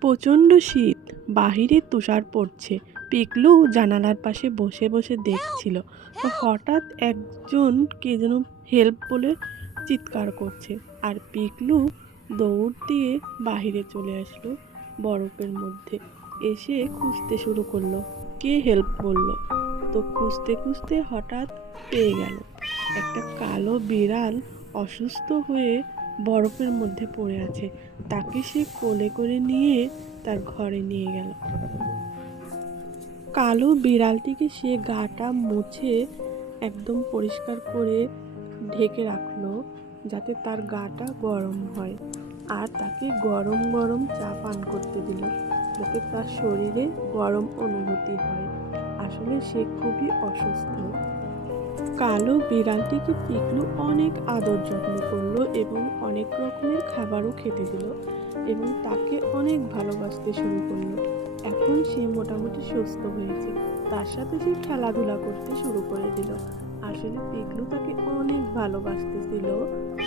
প্রচণ্ড শীত, বাহিরে তুষার পড়ছে। পিকলু জানালার পাশে বসে বসে দেখছিল। তো হঠাৎ একজন কে যেন হেল্প বলে চিৎকার করছে, আর পিকলু দৌড় দিয়ে বাহিরে চলে আসলো বরফের মধ্যে। এসে খুঁজতে শুরু করলো কে হেল্প করলো। তো খুঁজতে খুঁজতে হঠাৎ পেয়ে গেল একটা কালো বিড়াল অসুস্থ হয়ে বরফের মধ্যে পড়ে আছে। তাকে সে কোলে করে নিয়ে তার ঘরে নিয়ে গেল। কালো বিড়ালটিকে সে গাটা মুছে একদম পরিষ্কার করে ঢেকে রাখলো, যাতে তার গাটা গরম হয়। আর তাকে গরম গরম চা পান করতে দিল, যাতে তার শরীরে গরম অনুভূতি হয়। আসলে সে খুবই অসুস্থ। কালো বিড়ালটিকে পিকলু অনেক আদর যত্ন করলো এবং অনেক রকমের খাবারও খেতে দিল এবং তাকে অনেক ভালোবাসতে শুরু করলো। এখন সে মোটামুটি সুস্থ হয়েছে। তার সাথে সে খেলাধুলা করতে শুরু করে দিল। আসলে পিকলু তাকে অনেক ভালোবাসতেছিল,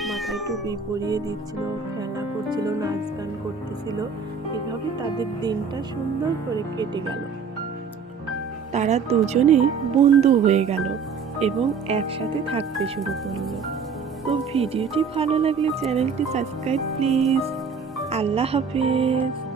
মাথায় টুপি পরিয়ে দিচ্ছিল, খেলা করছিল, নাচ গান করতেছিল। এভাবে তাদের দিনটা সুন্দর করে কেটে গেল। তারা দুজনে বন্ধু হয়ে গেল এবং একসাথে থাকতে শুরু করলো। তো ভিডিওটি ভালো লাগলে চ্যানেলটি সাবস্ক্রাইব প্লিজ। আল্লাহ হাফেজ।